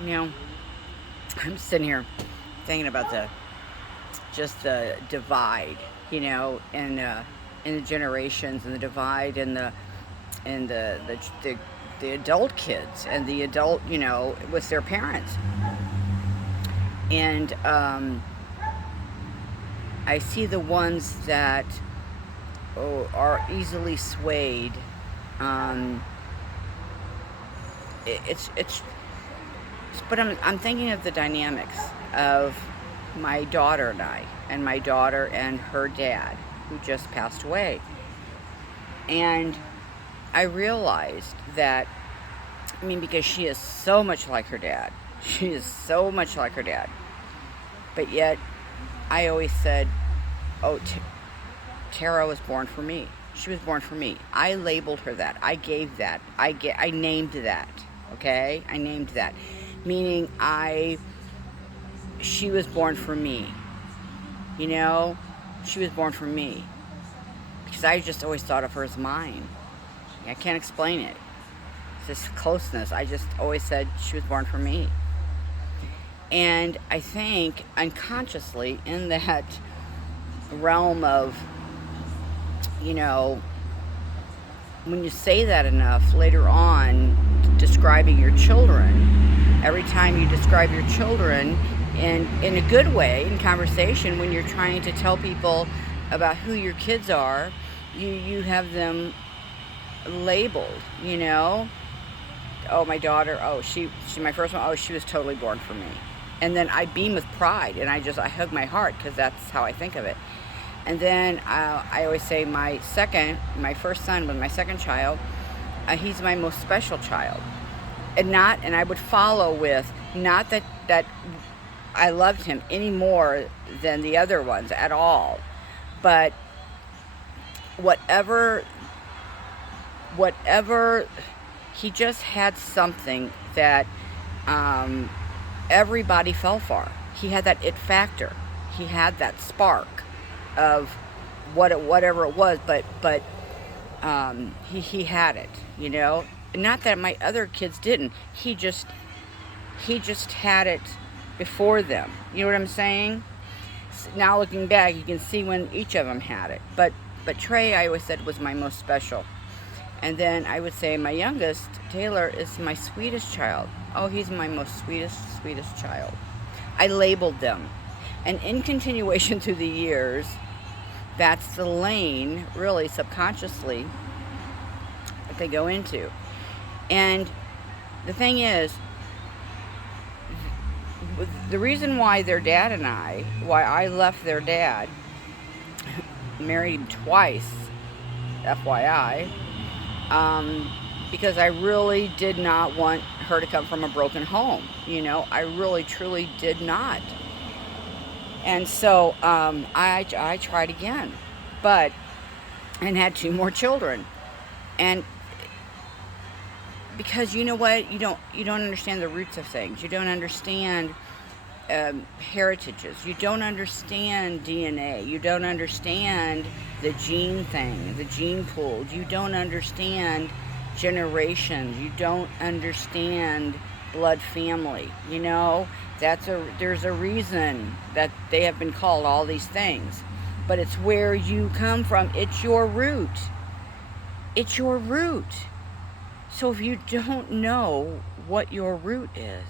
You know, I'm sitting here thinking about the divide, in the generations, and the divide in the adult kids and the adult, with their parents. And I see the ones that are easily swayed. Um, it, it's but I'm thinking of the dynamics of my daughter and my daughter and her dad, who just passed away. And I realized that, I mean, because she is so much like her dad. She is so much like her dad. But yet, I always said, oh, Tara was born for me. She was born for me. I labeled her that. I gave that. I named that. Okay? I named that. Meaning she was born for me. You know? She was born for me. Because I just always thought of her as mine. I can't explain it. It's this closeness. I just always said she was born for me. And I think unconsciously in that realm of, when you say that enough later on, describing your children, every time you describe your children in a good way, in conversation, when you're trying to tell people about who your kids are, you have them labeled, Oh, my daughter, oh, she my first one, oh, she was totally born for me. And then I beam with pride, and I hug my heart, because that's how I think of it. And then I always say my first son was my second child. He's my most special child. And I would follow with, not that I loved him any more than the other ones at all, but whatever, he just had something that everybody fell for. He had that it factor. He had that spark of whatever it was, but he had it, Not that my other kids didn't. He just had it before them. You know what I'm saying? Now looking back, you can see when each of them had it. But Trey, I always said, was my most special. And then I would say my youngest, Taylor, is my sweetest child. Oh, he's my most sweetest child. I labeled them. And in continuation through the years, that's the lane, really subconsciously, that they go into. And the thing is, the reason why why I left their dad, married twice, FYI, because I really did not want her to come from a broken home. I really, truly did not. And so I tried again, and had 2 more children. And because you know what, you don't understand the roots of things. You don't understand heritages. You don't understand DNA. You don't understand the gene thing, the gene pool. You don't understand generations. You don't understand blood family. There's a reason that they have been called all these things. But it's where you come from. It's your root. It's your root. So if you don't know what your root is,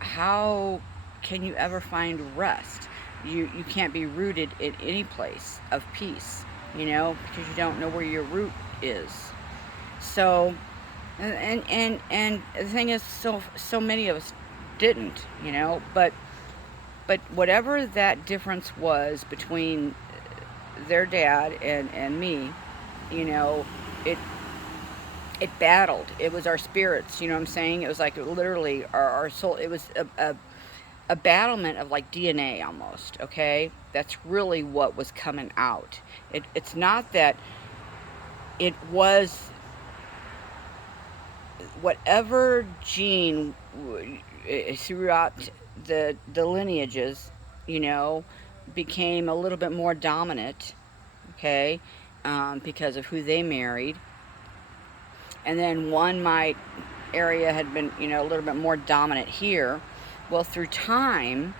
how can you ever find rest? You can't be rooted in any place of peace, because you don't know where your root is. So, and the thing is, so many of us didn't, but whatever that difference was between their dad and me, it battled. It was our spirits, you know what I'm saying? It was like literally our soul. It was a battlement of like DNA almost, okay? That's really what was coming out. It's not that it was whatever gene throughout the lineages, became a little bit more dominant, okay, because of who they married. And then one might area had been, a little bit more dominant here. Well, through time,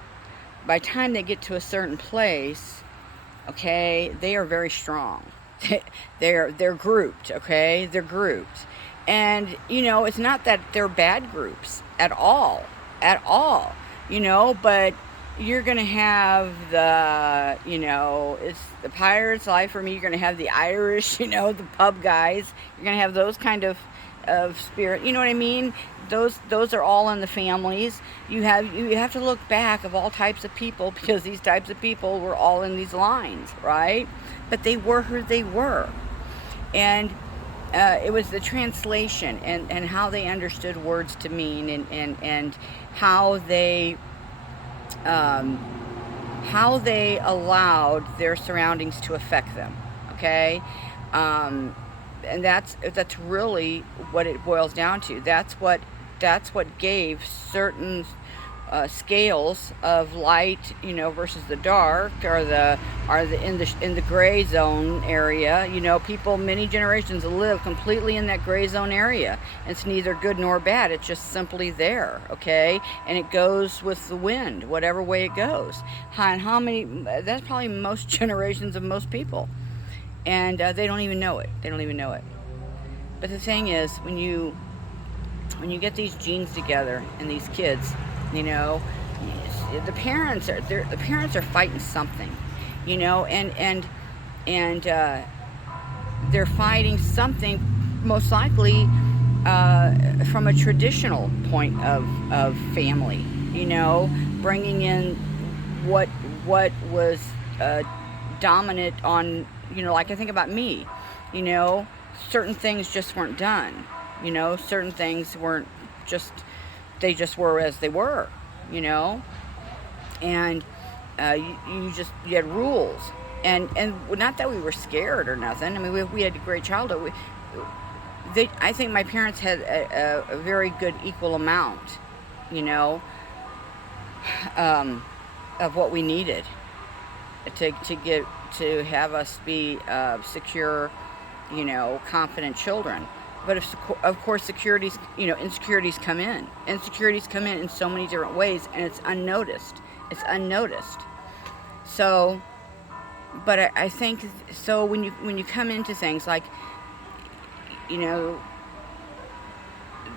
by the time they get to a certain place, okay, they are very strong. They're grouped, okay? They're grouped. And, it's not that they're bad groups at all, but you're going to have it's the Pirates Life for me. You're going to have the Irish, the pub guys. You're going to have those kind of spirit. You know what I mean? Those are all in the families. You have to look back of all types of people, because these types of people were all in these lines, right? But they were who they were. And it was the translation and how they understood words to mean, and how they allowed their surroundings to affect them. Okay, and that's really what it boils down to. That's what gave certain scales of light, versus the dark, or in the gray zone area. People, many generations live completely in that gray zone area. It's neither good nor bad. It's just simply there, okay? And it goes with the wind, whatever way it goes. And how many? That's probably most generations of most people, and they don't even know it. But the thing is, when you get these genes together and these kids, the parents are fighting something, and they're fighting something, most likely from a traditional point of family, bringing in what was dominant on, like I think about me, certain things just weren't done, certain things weren't just, they just were as they were, and you had rules, and not that we were scared or nothing. I mean, we had a great childhood. I think my parents had a very good equal amount, of what we needed to have us be secure, confident children. But of course, insecurities come in. Insecurities come in so many different ways, and it's unnoticed. So, but I think so when you come into things like,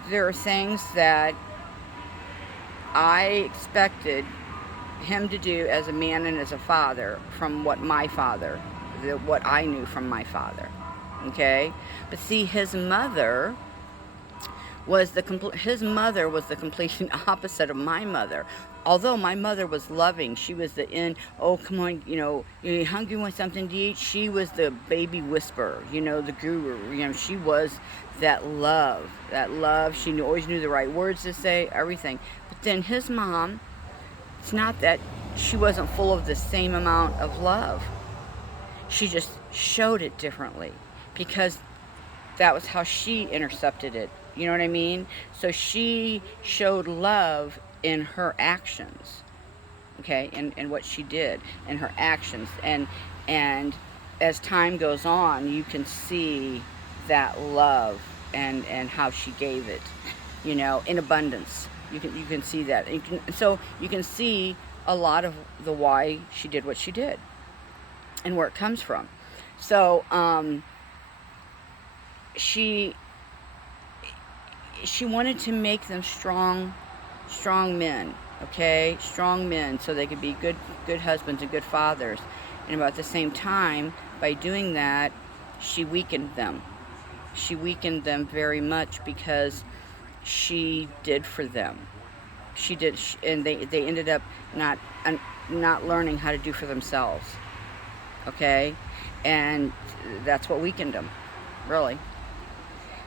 there are things that I expected him to do as a man and as a father from what I knew from my father. Okay, but see, his mother was the complete opposite of my mother. Although my mother was loving, she was oh, come on, you hungry, want something to eat? She was the baby whisperer, the guru. She was that love. She always knew the right words to say, everything. But then his mom, it's not that she wasn't full of the same amount of love. She just showed it differently, because that was how she intercepted it. You know what I mean? So she showed love in her actions, okay, and what she did, in her actions, and as time goes on, you can see that love and how she gave it, in abundance. You can see that. So you can see a lot of the why she did what she did, and where it comes from. So she wanted to make them strong men, okay? Strong men, so they could be good husbands and good fathers. And about the same time, by doing that, she weakened them. She weakened them very much, because she did for them. She did, and they ended up not learning how to do for themselves, okay? And that's what weakened them, really.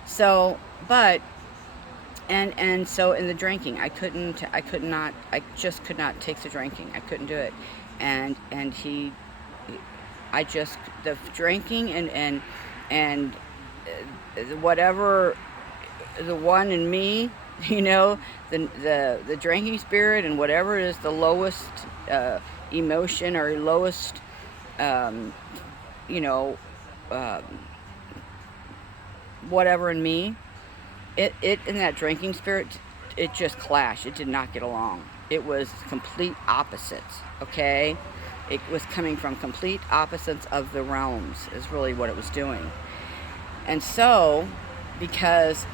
So, but, and so in the drinking, I just could not take the drinking. I couldn't do it. And the drinking and whatever, the one in me, the drinking spirit, and whatever is the lowest emotion, or lowest, whatever in me, it in that drinking spirit, it just clashed. It did not get along. It was complete opposites. Okay, it was coming from complete opposites of the realms. Is really what it was doing. And so, because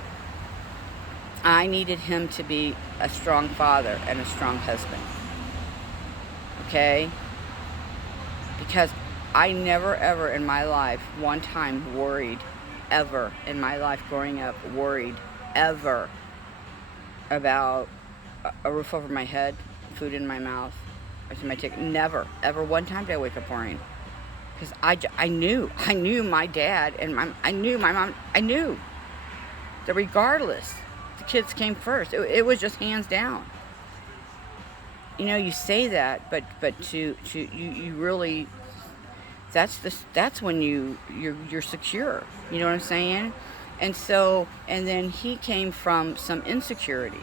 I needed him to be a strong father and a strong husband. Okay, because I never ever in my life one time worried, ever in my life growing up, worried ever about a roof over my head, food in my mouth, or to my ticket. Never, ever one time did I wake up worrying. Because I knew my dad and I knew my mom, I knew that regardless, the kids came first. It was just hands down. You know, you say that, but you really, that's when you're secure. You know what I'm saying? And so, and then he came from some insecurity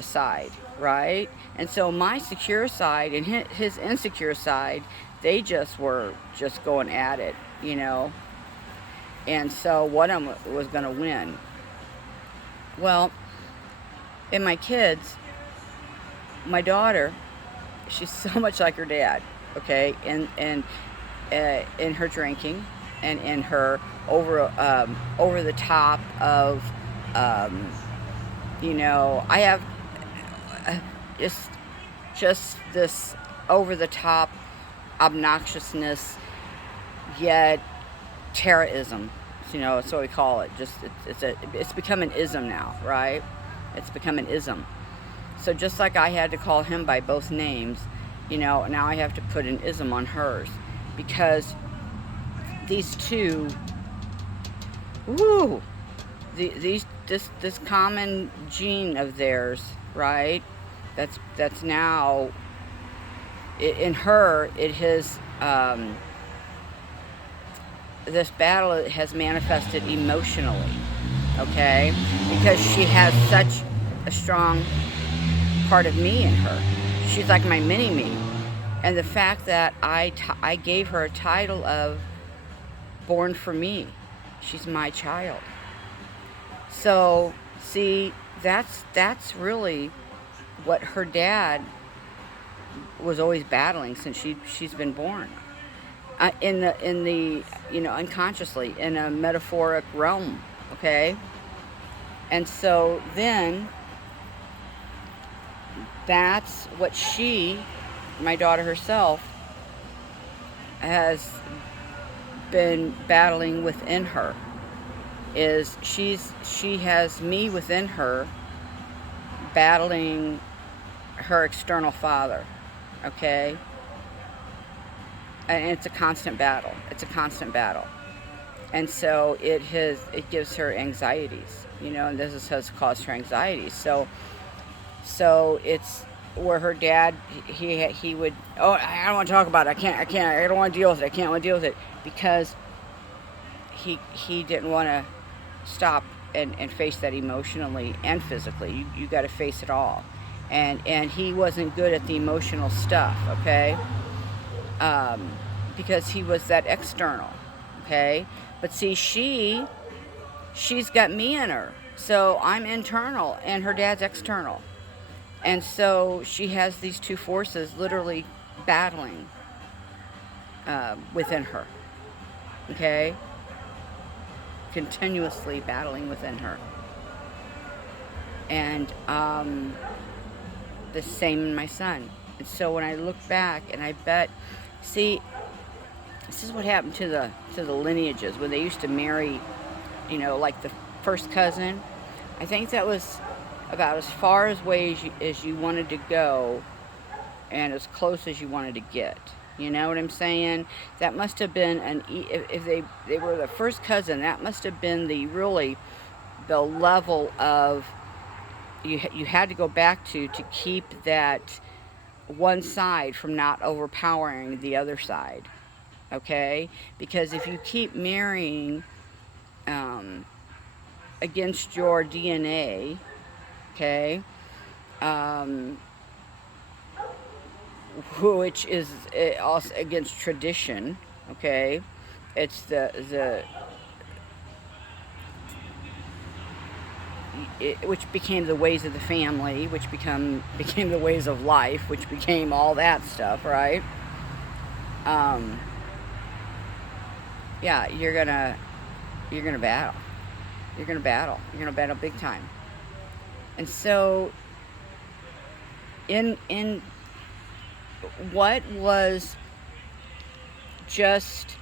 side, right? And so my secure side and his insecure side, they just were just going at it, you know. And so one of them was going to win. Well, in my kids, my daughter, she's so much like her dad, okay, and in her drinking, and in her over the top of, you know, I have just this over the top obnoxiousness, yet terrorism. You know, that's what we call it. Just it's become an ism now, right? It's become an ism. So just like I had to call him by both names, you know, now I have to put an ism on hers, because these two, woo, this common gene of theirs, right? That's now in her. It has this battle has manifested emotionally, okay, because she has such a strong part of me in her. She's like my mini me. And the fact that I gave her a title of born for me, she's my child. So see, that's really what her dad was always battling since she's been born. In the you know, unconsciously, in a metaphoric realm, okay. And so then that's what my daughter herself, has been battling within her. Is she has me within her battling her external father, okay. And it's a constant battle. It's a constant battle. And so it gives her anxieties, you know, and this has caused her anxieties. So it's where her dad, he would, oh, I don't want to talk about it. I can't, I don't want to deal with it. I can't want to deal with it, because he didn't want to stop and face that emotionally and physically. You got to face it all. And he wasn't good at the emotional stuff, okay? Because he was that external, okay? But see, she's got me in her. So I'm internal and her dad's external. And so she has these two forces literally battling within her, okay? Continuously battling within her. And the same in my son. And so when I look back, and I bet, see, this is what happened to the lineages when they used to marry, you know, like the first cousin. I think that was about as far away as you wanted to go, and as close as you wanted to get. You know what I'm saying? That must have been if they were the first cousin, that must have been the level of you had to go back to keep that one side from not overpowering the other side, okay? Because if you keep marrying against your DNA, okay, which is also against tradition, okay, it's the which became the ways of the family, which became the ways of life, which became all that stuff, right? Um, yeah, you're gonna battle. You're gonna battle. You're gonna battle big time. And so, in what was just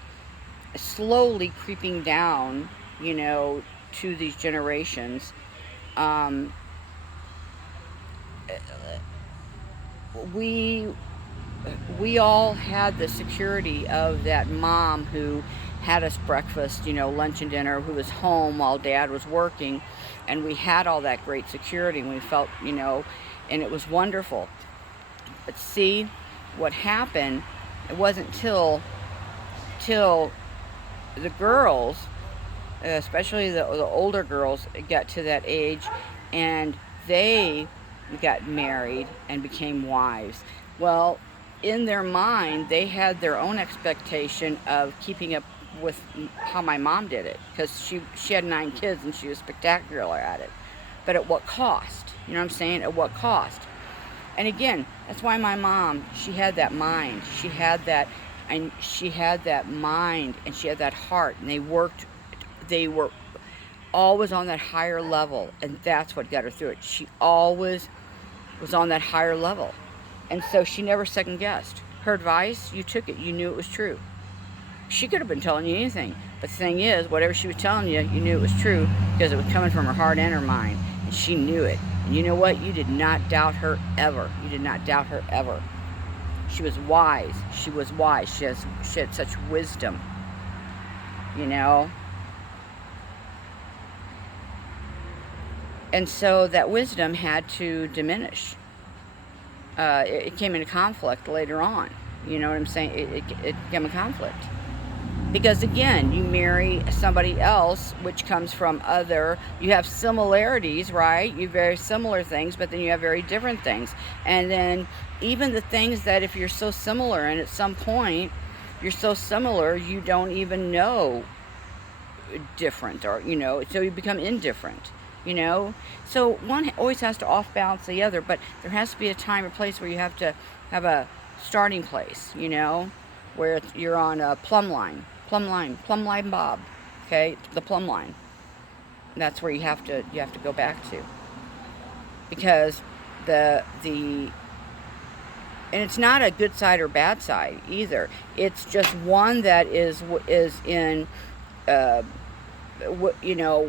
slowly creeping down, to these generations, um, we we all had the security of that mom who had us breakfast, lunch and dinner, who was home while dad was working, and we had all that great security, and we felt, and it was wonderful. But see, what happened? It wasn't till the girls, especially the older girls, got to that age, and they got married and became wives. Well, in their mind, they had their own expectation of keeping up with how my mom did it, because she had 9 kids and she was spectacular at it. But at what cost? You know what I'm saying? At what cost? And again, that's why my mom, she had that mind. She had that, and she had that mind, and she had that heart, and they were always on that higher level, and that's what got her through it. She always was on that higher level. And so she never second guessed. Her advice, you took it, you knew it was true. She could have been telling you anything, but the thing is, whatever she was telling you, you knew it was true, because it was coming from her heart and her mind, and she knew it. And you know what? You did not doubt her ever. You did not doubt her ever. She was wise. She was wise. She had such wisdom, And so that wisdom had to diminish. It came into conflict later on. You know what I'm saying? It became a conflict. Because again, you marry somebody else, which comes from you have similarities, right? You very similar things, but then you have very different things. And then even the things that if you're so similar, and at some point you're so similar, you don't even know different, or, so you become indifferent. So one always has to off balance the other, but there has to be a time or place where you have to have a starting place, where you're on a plumb line Bob, okay, the plumb line. And that's where you have to go back to, because the and it's not a good side or bad side either. It's just one that is in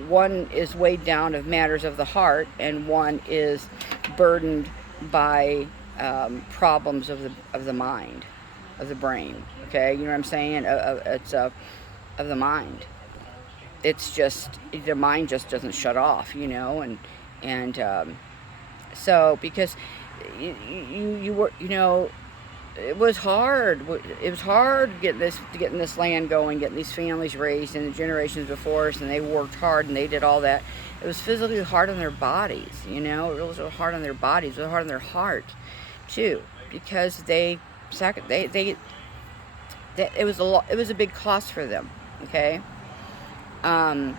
one is weighed down of matters of the heart, and one is burdened by problems of the mind, of the brain. Okay, you know what I'm saying? It's of the mind. It's just the mind just doesn't shut off, and so because you were, it was hard. It was hard getting this land going, getting these families raised, and the generations before us, and they worked hard and they did all that. It was physically hard on their bodies, It was hard on their bodies. It was hard on their heart, too, because it was it was a big cost for them. Okay, and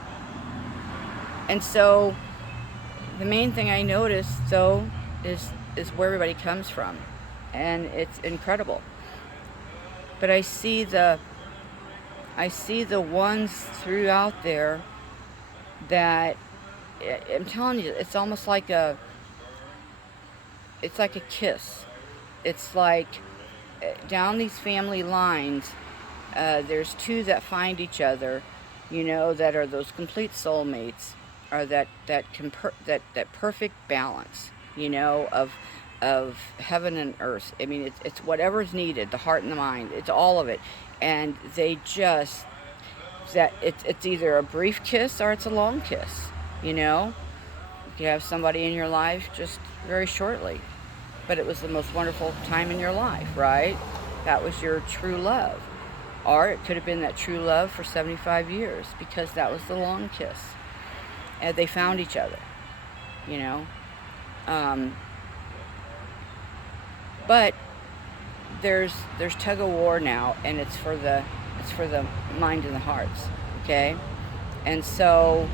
so the main thing I noticed, though, is where everybody comes from. And it's incredible. But I see the ones throughout there that, I'm telling you, it's almost like a kiss. It's like down these family lines, there's two that find each other, that are those complete soulmates, or that perfect balance, of heaven and earth. I mean, it's whatever's needed, the heart and the mind. It's all of it, and they just it's either a brief kiss or it's a long kiss. You have somebody in your life just very shortly, but it was the most wonderful time in your life, right? That was your true love, or it could have been that true love for 75 years, because that was the long kiss, and they found each other. But there's tug of war now, and it's for the mind and the hearts, okay? And so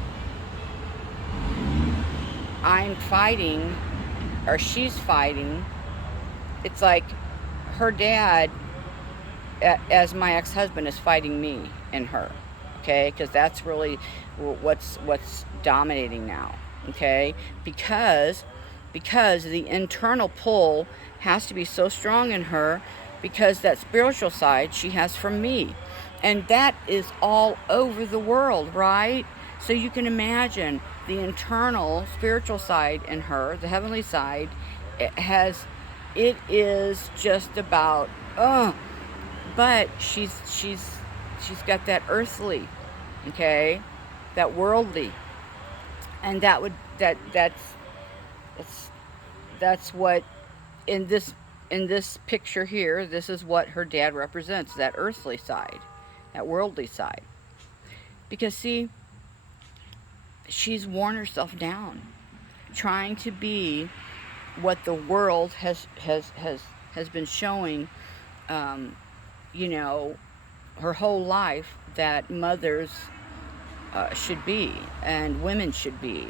I'm fighting, or she's fighting. It's like her dad, as my ex-husband, is fighting me and her. Okay, because that's really what's dominating now. Okay, because the internal pull has to be so strong in her, because that spiritual side she has from me, and that is all over the world, right? So you can imagine the internal spiritual side in her, the heavenly side. It is just about, but she's got that earthly, okay, that worldly, and that's that's what, in this picture here, this is what her dad represents, that earthly side, that worldly side. Because see, she's worn herself down trying to be what the world has been showing, um, you know, her whole life, that mothers should be, and women should be,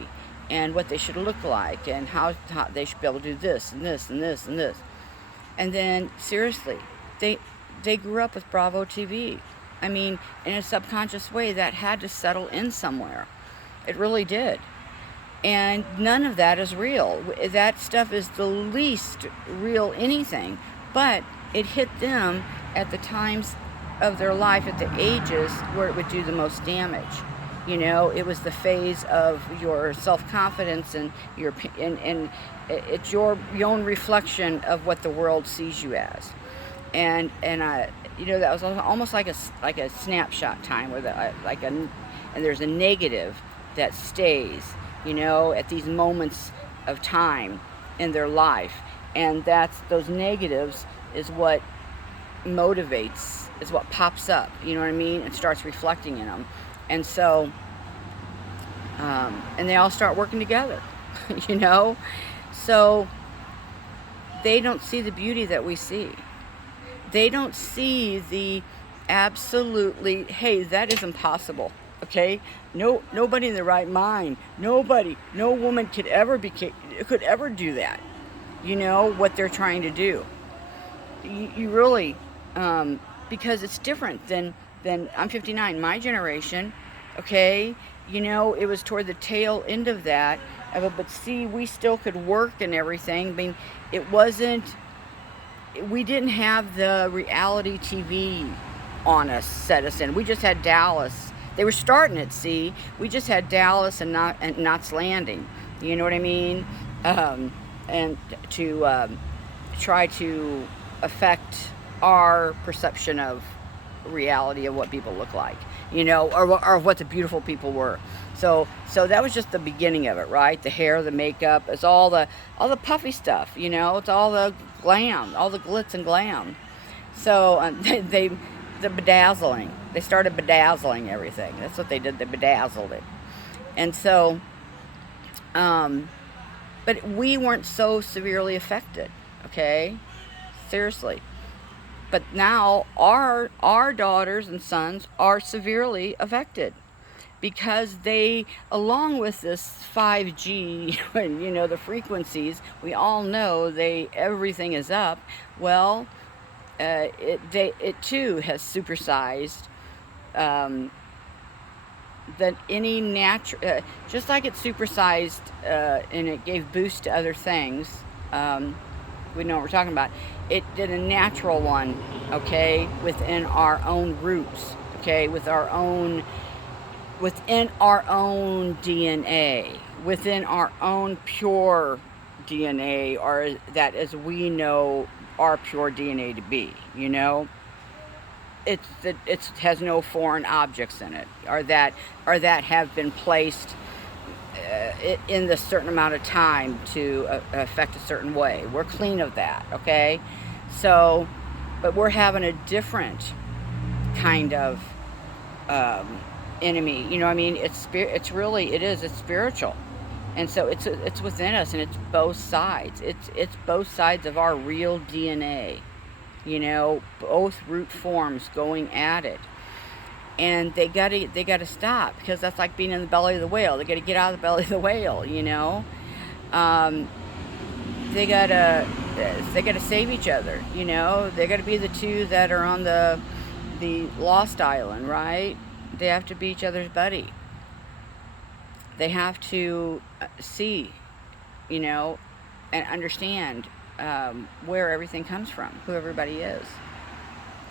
and what they should look like, and how they should be able to do this and this and this and this. And then seriously, they grew up with Bravo TV. I mean, in a subconscious way, that had to settle in somewhere. It really did. And none of that is real. That stuff is the least real anything. But it hit them at the times of their life, at the ages where it would do the most damage. It was the phase of your self-confidence, and and it's your own reflection of what the world sees you as. And that was almost like a snapshot time, where and there's a negative that stays, at these moments of time in their life, and that's those negatives is what motivates, is what pops up, you know what I mean, and starts reflecting in them. And so, and they all start working together, you know? So they don't see the beauty that we see. They don't see the absolutely, hey, that is impossible, okay? Nobody in their right mind, no woman could ever do that, what they're trying to do. You really, because it's different than I'm 59, my generation, okay? It was toward the tail end of that, but see, we still could work and everything. I mean, we didn't have the reality TV on us, set us in. We just had Dallas. They were starting it, see? We just had Dallas and Knots Landing. You know what I mean? And to try to affect our perception of reality, of what people look like, or what the beautiful people were. So that was just the beginning of it, right? The hair, the makeup, it's all the puffy stuff, it's all the glam, all the glitz and glam. So the bedazzling, they started bedazzling everything. That's what they did. They bedazzled it. And so, but we weren't so severely affected, okay? Seriously. But now our daughters and sons are severely affected, because they, along with this 5G and the frequencies, we all know everything is up. Well, it too has supersized, that any natural, just like it supersized, and it gave boost to other things. We know what we're talking about. It did a natural one, okay, within our own roots, okay, within our own DNA, within our own pure DNA, or that as we know our pure DNA to be, it has no foreign objects in it, or that have been placed in the certain amount of time to affect a certain way. We're clean of that, okay? So, but we're having a different kind of enemy. You know what I mean? It's spiritual, and so it's within us, and it's both sides. It's both sides of our real DNA. Both root forms going at it. And they gotta stop, because that's like being in the belly of the whale. They gotta get out of the belly of the whale, um, they gotta save each other. You know, they gotta be the two that are on the Lost Island, right? They have to be each other's buddy. They have to see, you know, and understand where everything comes from, who everybody is.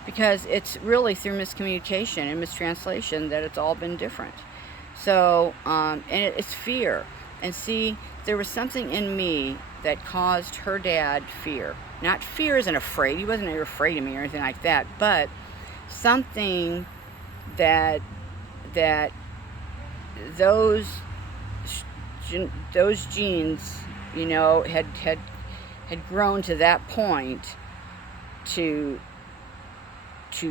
Because it's really through miscommunication and mistranslation that it's all been different. So, and it's fear. And see, there was something in me that caused her dad fear. Not fear isn't afraid. He wasn't ever afraid of me or anything like that. But something that that those those genes, you know, had grown to that point to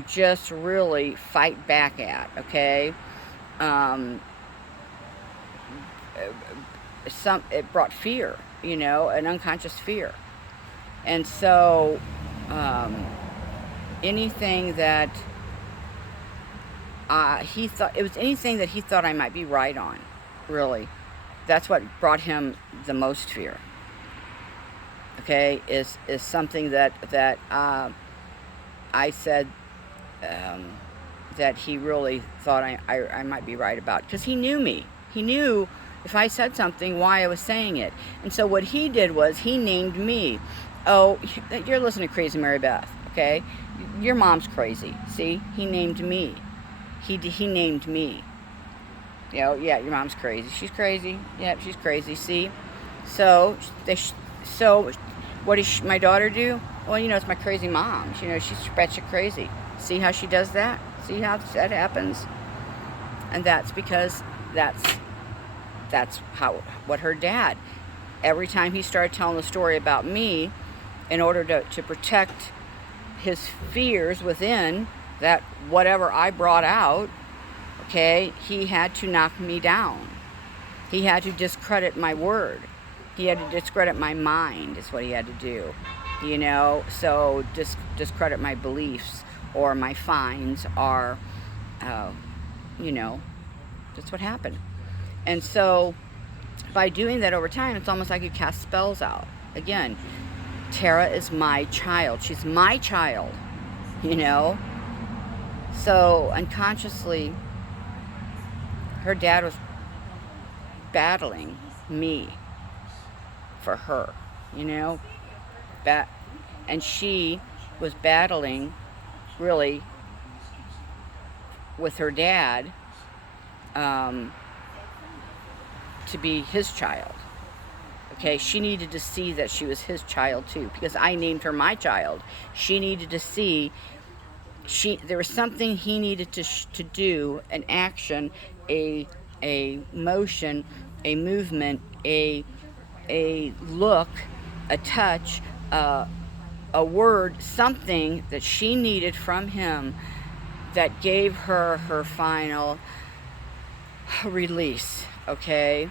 just really fight back at. Okay, um, it brought fear, you know, an unconscious fear, and so um, anything that he thought it was anything that he thought I might be right on, really, that's what brought him the most fear. Okay, is something that I said um, that he really thought I might be right about, because he knew me. He knew if I said something why I was saying it, and so what he did was he named me. Oh, you're listening to Crazy Mary Beth. Okay, your mom's crazy. See, he named me. He named me. You know, yeah, your mom's crazy. She's crazy. Yeah, she's crazy. See, so so what does my daughter do? Well, you know, it's my crazy mom. You know, she's batshit crazy. See how she does that? See how that happens? And that's because that's how what her dad. Every time he started telling the story about me, in order to protect his fears within that whatever I brought out, okay, he had to knock me down. He had to discredit my word. He had to discredit my mind, is what he had to do. You know, so discredit my beliefs or my finds or, uh, you know, that's what happened. And so by doing that over time, it's almost like you cast spells out. Again, Tara is my child. She's my child, you know. So unconsciously, her dad was battling me for her, you know. And she was battling really with her dad um, to be his child. Okay, she needed to see that she was his child too, because I named her my child. She needed to see there was something he needed to do, an action, a motion, a movement, a look, a touch, a word, something that she needed from him that gave her her final release. Okay,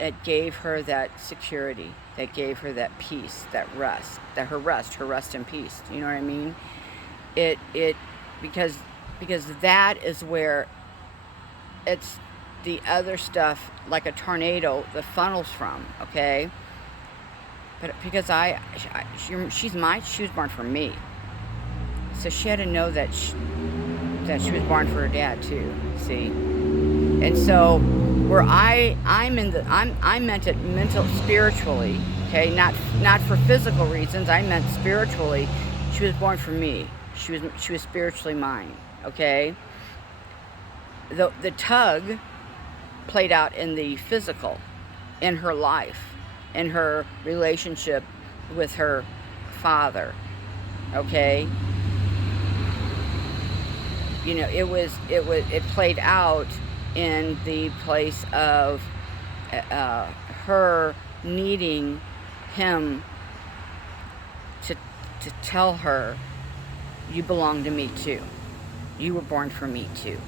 it gave her that security, that gave her that peace, that rest, her rest and peace. You know what I mean? It because that is where it's the other stuff, like a tornado, that funnels from. Okay, but because she was born for me, so she had to know that she was born for her dad too. See, and so where I meant it spiritually. Okay, not for physical reasons. I meant spiritually. She was born for me. She was spiritually mine. Okay. The tug played out in the physical, in her life, in her relationship with her father. Okay. You know, it played out in the place of her needing him to tell her, you belong to me too. You were born for me too.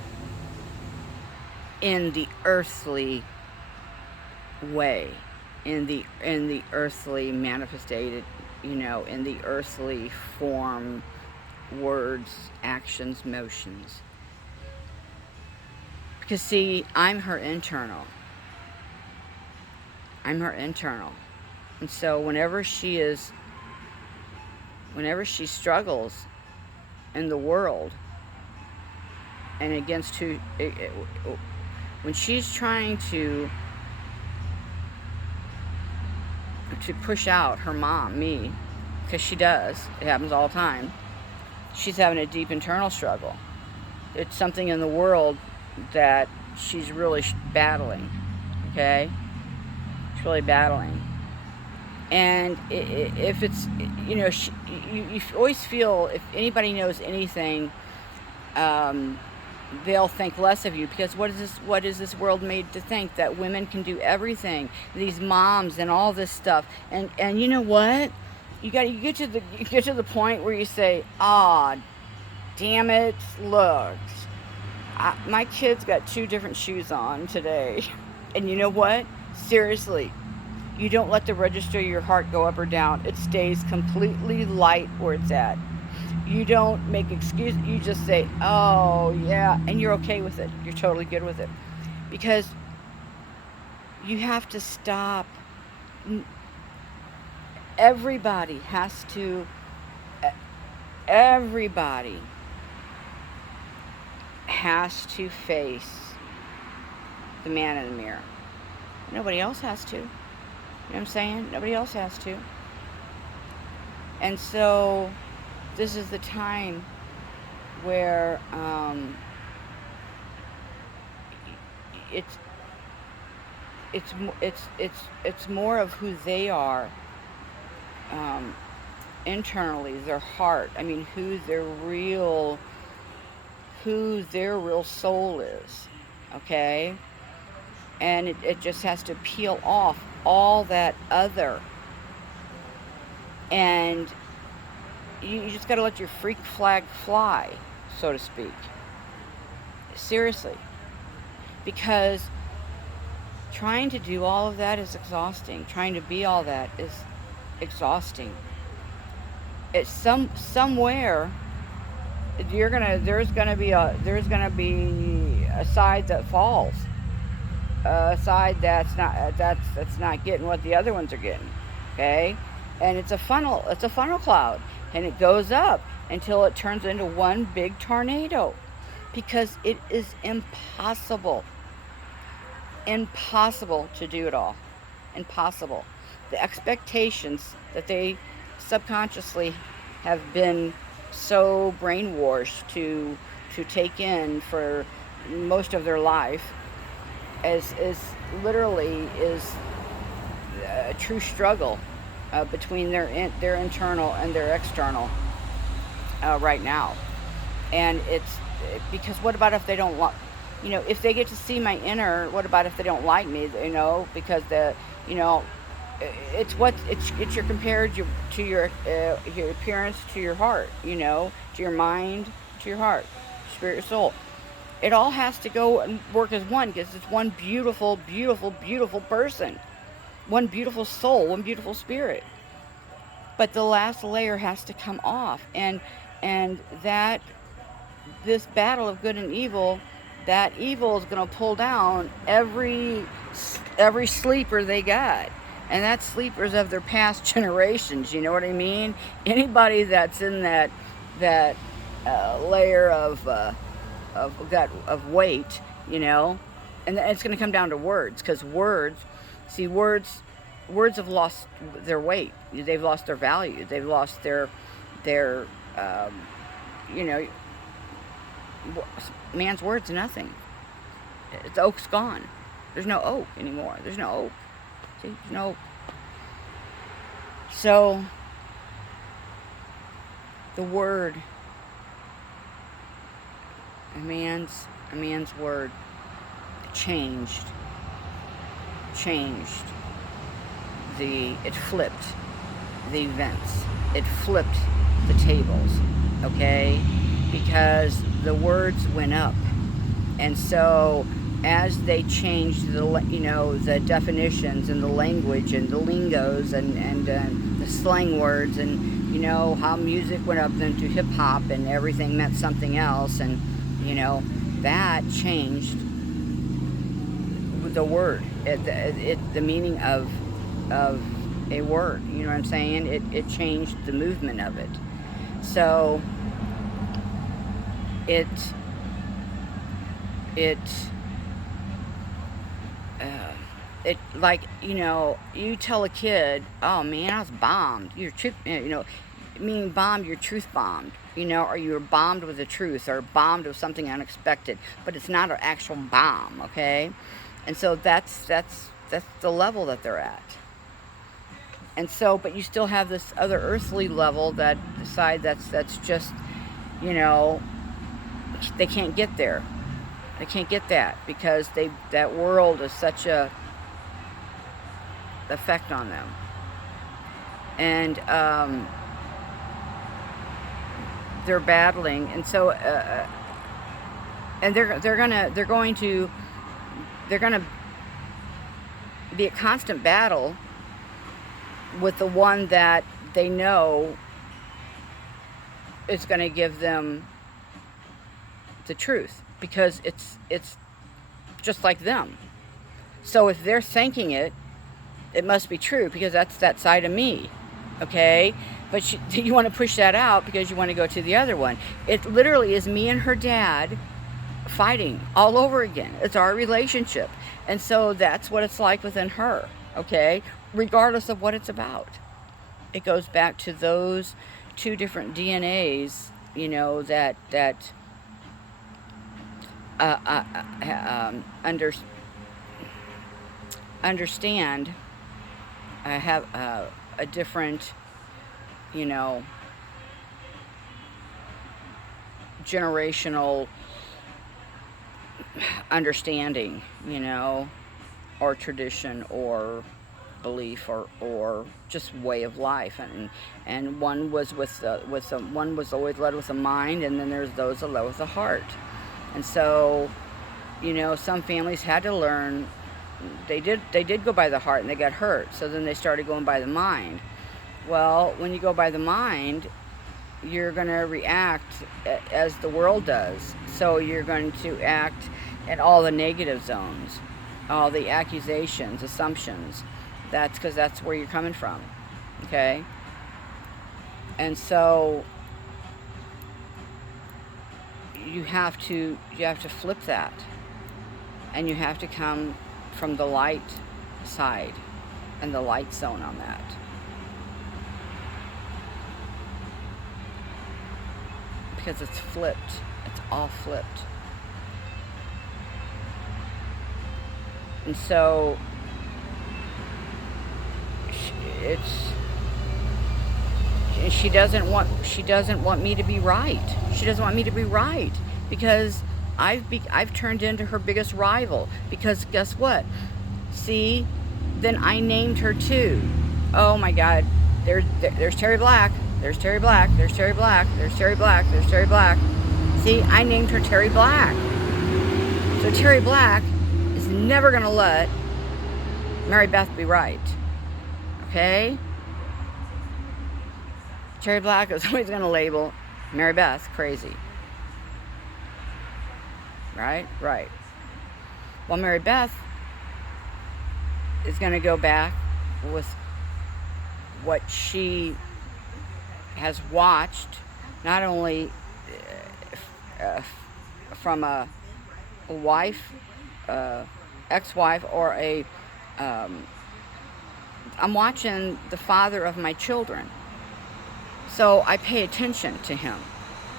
In the earthly way, in the earthly manifested, you know, in the earthly form, words, actions, motions. Because see, I'm her internal. I'm her internal. And so whenever she struggles in the world and against when she's trying to push out her mom, me, because she does, it happens all the time, she's having a deep internal struggle. It's something in the world that she's really battling, okay? She's really battling. And if it's, you always feel, if anybody knows anything, they'll think less of you, because what is this world made to think? That women can do everything, these moms and all this stuff. And you know what, you get to the point where you say, ah, damn it, look, my kids got 2 different shoes on today. And you know what, seriously, you don't let the register of your heart go up or down. It stays completely light where it's at. You don't make excuses. You just say, oh, yeah, and you're okay with it. You're totally good with it. Because you have to stop. Everybody has to face the man in the mirror. Nobody else has to. You know what I'm saying? Nobody else has to. And so this is the time where it's more of who they are internally, their heart. I mean, who their real soul is. Okay? And it just has to peel off all that other, and you just got to let your freak flag fly, so to speak. Seriously, because trying to do all of that is exhausting. Trying to be all that is exhausting. It's somewhere there's gonna be a side that falls. A side that's not getting what the other ones are getting, okay? And it's a funnel cloud, and it goes up until it turns into one big tornado, because it is impossible to do it all. Impossible. The expectations that they subconsciously have been so brainwashed to take in for most of their life is literally a true struggle between their internal and their external right now. And it's because what about if they don't like, if they get to see my inner, what about if they don't like me, because it's your compared to your appearance to your heart, to your mind, to your heart, spirit, your soul. It all has to go and work as one, because it's one beautiful, beautiful, beautiful person. One beautiful soul, one beautiful spirit. But the last layer has to come off. And that this battle of good and evil, that evil is going to pull down every sleeper they got. And that's sleepers of their past generations, you know what I mean? Anybody that's in that layer of weight, and it's going to come down to words, because words have lost their weight. They've lost their value. They've lost their man's word's nothing. The oak's gone. There's no oak anymore. There's no oak. See, there's no oak. So the word, a man's word changed it flipped the events. It flipped the tables, okay? Because the words went up. And so as they changed the definitions and the language and the lingos and the slang words, and how music went up then to hip hop and everything meant something else, and that changed the word, the meaning of a word. You know what I'm saying? It changed the movement of it. So it it uh, it like, you tell a kid, oh man, I was bombed. You're truth, meaning bombed, you're truth bombed, or you were bombed with the truth, or bombed with something unexpected, but it's not an actual bomb, okay? And so that's the level that they're at. And so, but you still have this other earthly level that side that's just, you know, they can't get there. They can't get that because that world is such a effect on them. And they're battling, and so and they're going to be a constant battle with the one that they know is going to give them the truth, because it's just like them. So if they're thinking it must be true, because that's that side of me, okay? But you want to push that out because you want to go to the other one. It literally is me and her dad fighting all over again. It's our relationship. And so that's what it's like within her, okay? Regardless of what it's about. It goes back to those two different DNAs, that understand, have a different, generational understanding, or tradition, or belief, or just way of life. And one was one was always led with the mind, and then there's those that led with the heart. And so, some families had to learn. They did go by the heart, and they got hurt. So then they started going by the mind. Well, when you go by the mind, you're going to react as the world does. So you're going to act in all the negative zones, all the accusations, assumptions. That's because that's where you're coming from, okay? And so you have to flip that, and you have to come from the light side and the light zone on that. Because it's flipped. It's all flipped. And so she doesn't want me to be right. She doesn't want me to be right because I've turned into her biggest rival. Because guess what? See, then I named her too. Oh my God, there's Terry Black. There's Terry Black. There's Terry Black. There's Terry Black. There's Terry Black. See, I named her Terry Black. So Terry Black is never gonna let Mary Beth be right. Okay? Terry Black is always going to label Mary Beth crazy. Right? Right. Well, Mary Beth is going to go back with what she has watched, not only from a wife, ex-wife, or I'm watching the father of my children. So I pay attention to him.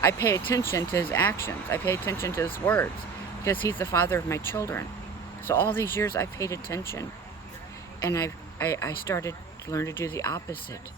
I pay attention to his actions. I pay attention to his words, because he's the father of my children. So all these years I paid attention, and I started to learn to do the opposite.